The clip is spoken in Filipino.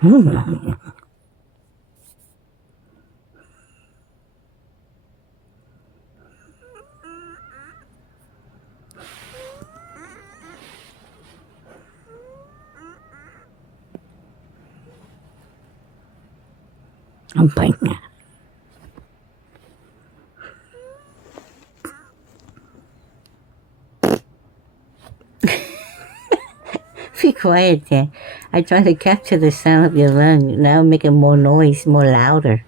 Ang pait nga. Be quiet, Dad. I try to capture the sound of your lung. Now make it more noise, more louder.